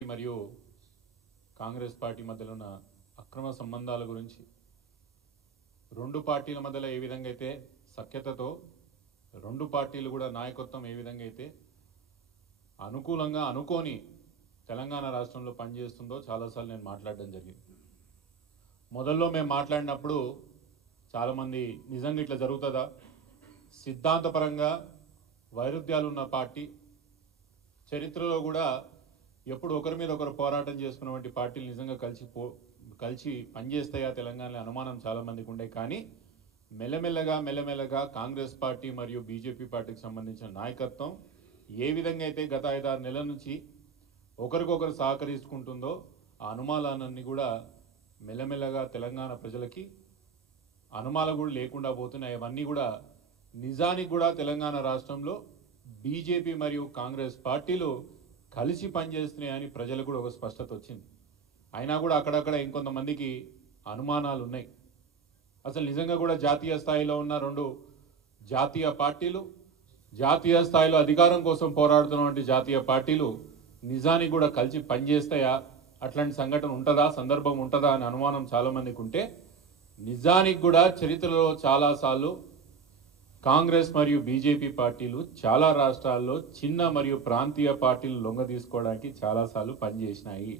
మరియు కాంగ్రెస్ పార్టీ మధ్యలో ఉన్న అక్రమ సంబంధాల గురించి రెండు పార్టీల మధ్యలో ఏ విధంగా అయితే సఖ్యతతో రెండు పార్టీలు కూడా నాయకత్వం ఏ విధంగా అయితే అనుకూలంగా అనుకోని తెలంగాణ రాష్ట్రంలో పనిచేస్తుందో చాలాసార్లు నేను మాట్లాడడం జరిగింది. మొదల్లో మేము మాట్లాడినప్పుడు చాలామంది నిజంగా ఇట్లా జరుగుతుందా, సిద్ధాంతపరంగా వైరుధ్యాలు ఉన్న పార్టీ, చరిత్రలో కూడా ఎప్పుడు ఒకరి మీద ఒకరు పోరాటం చేసుకున్నటువంటి పార్టీలు నిజంగా కలిసి పనిచేస్తాయా తెలంగాణలో అనుమానం చాలామందికి ఉండే. కానీ మెల్లమెల్లగా కాంగ్రెస్ పార్టీ మరియు బీజేపీ పార్టీకి సంబంధించిన నాయకత్వం ఏ విధంగా అయితే గత 5-6 నెలల నుంచి ఒకరికొకరు సహకరించుకుంటుందో ఆ అనుమానాలన్నీ కూడా మెల్లమెల్లగా తెలంగాణ ప్రజలకి అనుమానాలు కూడా లేకుండా పోతున్నాయి. అవన్నీ కూడా నిజానికి కూడా తెలంగాణ రాష్ట్రంలో బీజేపీ మరియు కాంగ్రెస్ పార్టీలు కలిసి పనిచేస్తున్నాయని ప్రజలకు కూడా ఒక స్పష్టత వచ్చింది. అయినా కూడా అక్కడక్కడ ఇంకొంతమందికి అనుమానాలు ఉన్నాయి. అసలు నిజంగా కూడా జాతీయ స్థాయిలో ఉన్న రెండు జాతీయ పార్టీలు, జాతీయ స్థాయిలో అధికారం కోసం పోరాడుతున్నటువంటి జాతీయ పార్టీలు నిజానికి కూడా కలిసి పనిచేస్తాయా, అట్లాంటి సంఘటన ఉంటుందా, సందర్భం ఉంటుందా అనే అనుమానం చాలామందికి ఉంటే, నిజానికి కూడా చరిత్రలో చాలాసార్లు కాంగ్రెస్ మరియు బీజేపీ పార్టీలు చాలా రాష్ట్రాల్లో చిన్న మరియు ప్రాంతీయ పార్టీలు లొంగ తీసుకోవడానికి చాలాసార్లు పనిచేసినాయి.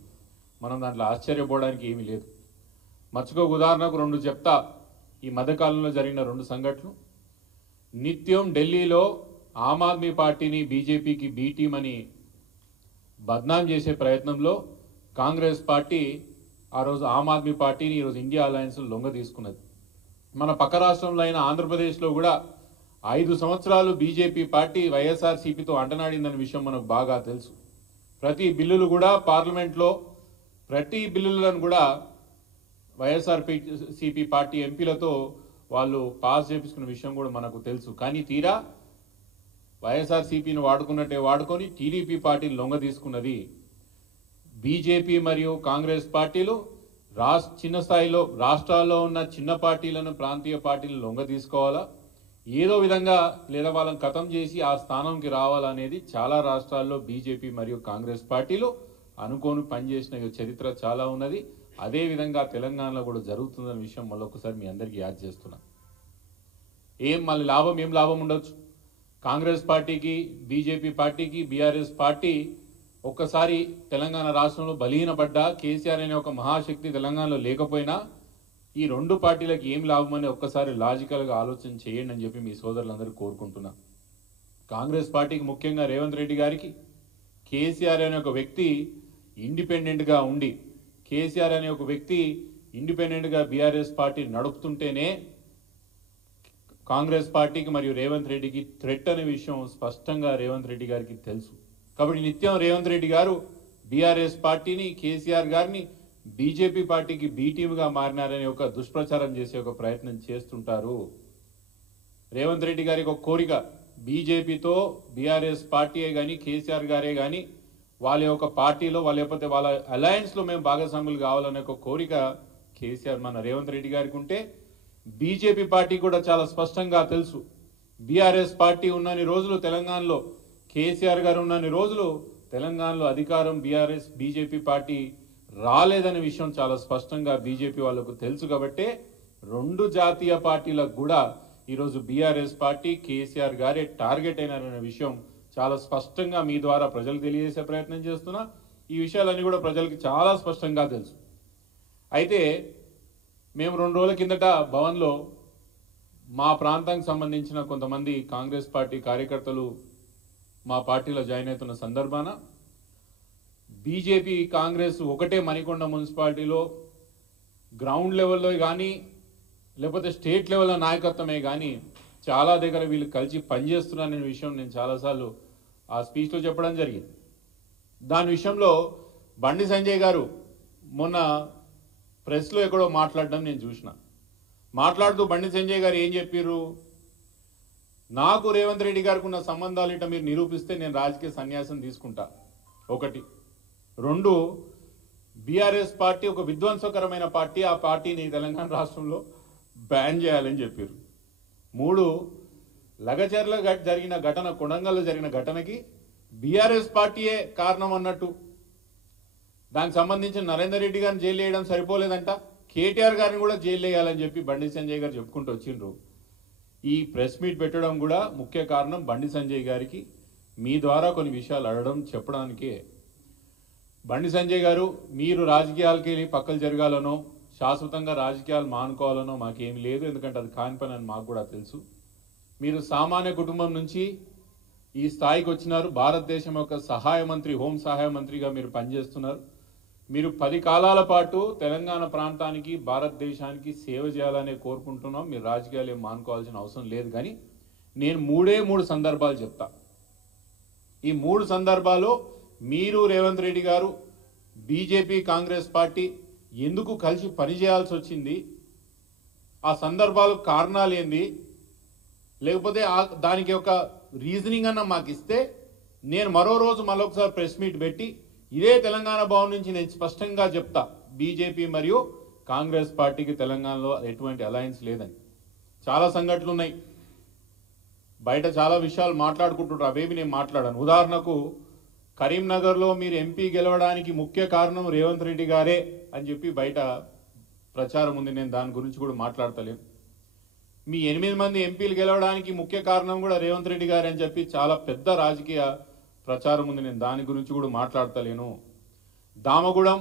మనం దాంట్లో ఆశ్చర్యపోవడానికి ఏమీ లేదు. మర్చిపోక ఉదాహరణకు రెండు చెప్తా. ఈ మధ్యకాలంలో జరిగిన రెండు సంఘటనలు. నిత్యం ఢిల్లీలో ఆమ్ ఆద్మీ పార్టీని బీజేపీకి బీ టీం అని బద్నాం చేసే ప్రయత్నంలో కాంగ్రెస్ పార్టీ ఆ రోజు ఆమ్ ఆద్మీ పార్టీని ఈరోజు ఇండియా అలయన్స్ లొంగ తీసుకున్నది. మన పక్క రాష్ట్రంలో అయిన ఆంధ్రప్రదేశ్లో కూడా 5 సంవత్సరాలు బీజేపీ పార్టీ వైఎస్ఆర్సీపీతో అంటనాడిందనే విషయం మనకు బాగా తెలుసు. ప్రతి బిల్లులు కూడా పార్లమెంట్లో ప్రతి బిల్లులను కూడా వైఎస్ఆర్సీపీ పార్టీ ఎంపీలతో వాళ్ళు పాస్ చేపించుకున్న విషయం కూడా మనకు తెలుసు. కానీ తీరా వైఎస్ఆర్సీపీని వాడుకున్నట్టే వాడుకొని టీడీపీ పార్టీని లొంగ తీసుకున్నది బీజేపీ మరియు కాంగ్రెస్ పార్టీలు. చిన్న స్థాయిలో రాష్ట్రాల్లో ఉన్న చిన్న పార్టీలను, ప్రాంతీయ పార్టీలను లొంగ తీసుకోవాలా, ఏదో విధంగా లేదా వాళ్ళని ఖతం చేసి ఆ స్థానంకి రావాలనేది చాలా రాష్ట్రాల్లో బీజేపీ మరియు కాంగ్రెస్ పార్టీలు అనుకోని పనిచేసిన చరిత్ర చాలా ఉన్నది. అదేవిధంగా తెలంగాణలో కూడా జరుగుతుందన్న విషయం మళ్ళొకసారి మీ అందరికీ యాద్ చేస్తున్నా. ఏం లాభం ఉండొచ్చు కాంగ్రెస్ పార్టీకి, బీజేపీ పార్టీకి. బీఆర్ఎస్ పార్టీ ఒక్కసారి తెలంగాణ రాష్ట్రంలో బలహీనపడ్డా, కేసీఆర్ అనే ఒక మహాశక్తి తెలంగాణలో లేకపోయినా ఈ రెండు పార్టీలకు ఏం లాభమని ఒక్కసారి లాజికల్గా ఆలోచన చేయండి అని చెప్పి మీ సోదరులందరూ కోరుకుంటున్నా. కాంగ్రెస్ పార్టీకి ముఖ్యంగా రేవంత్ రెడ్డి గారికి కేసీఆర్ అనే ఒక వ్యక్తి ఇండిపెండెంట్గా ఉండి, కేసీఆర్ అనే ఒక వ్యక్తి ఇండిపెండెంట్గా బీఆర్ఎస్ పార్టీ నడుపుతుంటేనే కాంగ్రెస్ పార్టీకి మరియు రేవంత్ రెడ్డికి థ్రెట్ అనే విషయం స్పష్టంగా రేవంత్ రెడ్డి గారికి తెలుసు. కాబట్టి నిత్యం రేవంత్ రెడ్డి గారు బీఆర్ఎస్ పార్టీని, కేసీఆర్ గారిని బీజేపీ పార్టీకి బీ టీమ్గా మారినారని ఒక దుష్ప్రచారం చేసే ఒక ప్రయత్నం చేస్తుంటారు. రేవంత్ రెడ్డి గారికి ఒక కోరిక, బీజేపీతో బీఆర్ఎస్ పార్టీయే కానీ కేసీఆర్ గారే కానీ వాళ్ళ యొక్క పార్టీలో లేకపోతే వాళ్ళ అలయన్స్లో మేము భాగస్వాములు కావాలనే ఒక కోరిక కేసీఆర్ మన రేవంత్ రెడ్డి గారికి ఉంటే, బీజేపీ పార్టీ కూడా చాలా స్పష్టంగా తెలుసు. బీఆర్ఎస్ పార్టీ ఉన్నన్ని రోజులు తెలంగాణలో, కేసీఆర్ గారు ఉన్నన్ని రోజులు తెలంగాణలో అధికారం బీఆర్ఎస్ బీజేపీ పార్టీ రాలేదనే విషయం చాలా స్పష్టంగా బీజేపీ వాళ్ళకు తెలుసు. కాబట్టి రెండు జాతీయ పార్టీలకు కూడా ఈరోజు బీఆర్ఎస్ పార్టీ, కేసీఆర్ గారే టార్గెట్ అయినారనే విషయం చాలా స్పష్టంగా మీ ద్వారా ప్రజలకు తెలియజేసే ప్రయత్నం చేస్తున్నా. ఈ విషయాలన్నీ కూడా ప్రజలకి చాలా స్పష్టంగా తెలుసు. అయితే మేము 2 రోజుల కిందట భవన్లో మా ప్రాంతానికి సంబంధించిన కొంతమంది కాంగ్రెస్ పార్టీ కార్యకర్తలు మా పార్టీలో జాయిన్ అవుతున్న సందర్భాన బీజేపీ కాంగ్రెస్ ఒకటే మణికొండ మున్సిపాలిటీలో గ్రౌండ్ లెవెల్లో కానీ లేకపోతే స్టేట్ లెవెల్లో నాయకత్వమే కానీ చాలా దగ్గర వీళ్ళు కలిసి పనిచేస్తున్నారనే విషయం నేను చాలాసార్లు ఆ స్పీచ్లో చెప్పడం జరిగింది. దాని విషయంలో బండి సంజయ్ గారు మొన్న ప్రెస్లో ఎక్కడో మాట్లాడడం నేను చూసిన. మాట్లాడుతూ బండి సంజయ్ గారు ఏం చెప్పారు, నాకు రేవంత్ రెడ్డి గారికి ఉన్న సంబంధాలు ఇట్లా మీరు నిరూపిస్తే నేను రాజకీయ సన్యాసం తీసుకుంటా. 1. 2, బీఆర్ఎస్ పార్టీ ఒక విధ్వంసకరమైన పార్టీ, ఆ పార్టీని తెలంగాణ రాష్ట్రంలో బ్యాన్ చేయాలని చెప్పారు. 3, లగచర్ల జరిగిన ఘటన, కొడంగల్లో జరిగిన ఘటనకి బీఆర్ఎస్ పార్టీయే కారణం అన్నట్టు దానికి సంబంధించి నరేందర్ రెడ్డి గారిని జైలు వేయడం సరిపోలేదంట, కేటీఆర్ గారిని కూడా జైలు వేయాలని చెప్పి బండి సంజయ్ గారు చెప్పుకుంటూ వచ్చిండ్రు. ఈ ప్రెస్ మీట్ పెట్టడం కూడా ముఖ్య కారణం బండి సంజయ్ గారికి మీ ద్వారా కొన్ని విషయాలు అడగడం చెప్పడానికే. బండి సంజయ్ గారు, మీరు రాజకీయాలకి వెళ్ళి పక్కలు జరగాలనో శాశ్వతంగా రాజకీయాలు మానుకోవాలనో మాకేమీ లేదు, ఎందుకంటే అది కాని పని అని మాకు కూడా తెలుసు. మీరు సామాన్య కుటుంబం నుంచి ఈ స్థాయికి వచ్చినారు. భారతదేశం యొక్క సహాయ మంత్రి, హోం సహాయ మంత్రిగా మీరు పనిచేస్తున్నారు. మీరు 10 కాలాల పాటు తెలంగాణ ప్రాంతానికి, భారతదేశానికి సేవ చేయాలనే కోరుకుంటున్నాం. మీరు రాజకీయాలు ఏం మానుకోవాల్సిన అవసరం లేదు. కానీ నేను 3 సందర్భాలు చెప్తా. ఈ 3 సందర్భాల్లో మీరు రేవంత్ రెడ్డి గారు, బీజేపీ, కాంగ్రెస్ పార్టీ ఎందుకు కలిసి పనిచేయాల్సి వచ్చింది, ఆ సందర్భాలు కారణాలు ఏంది, లేకపోతే దానికి ఒక రీజనింగ్ అన్న మాకు ఇస్తే నేను మరో రోజు మరొకసారి ప్రెస్ మీట్ పెట్టి ఇదే తెలంగాణ భవన్ నుంచి నేను స్పష్టంగా చెప్తా, బీజేపీ మరియు కాంగ్రెస్ పార్టీకి తెలంగాణలో ఎటువంటి అలయన్స్ లేదని. చాలా సంఘటనలు ఉన్నాయి, బయట చాలా విషయాలు మాట్లాడుకుంటుంటారు, అవేమి నేను మాట్లాడాను. ఉదాహరణకు కరీంనగర్లో మీరు ఎంపీ గెలవడానికి ముఖ్య కారణం రేవంత్ రెడ్డి గారే అని చెప్పి బయట ప్రచారం ఉంది. నేను దాని గురించి కూడా మాట్లాడతలేను. మీ 8 మంది ఎంపీలు గెలవడానికి ముఖ్య కారణం కూడా రేవంత్ రెడ్డి గారే అని చెప్పి చాలా పెద్ద రాజకీయ ప్రచారం ఉంది. నేను దాని గురించి కూడా మాట్లాడతలేను. దామగూడెం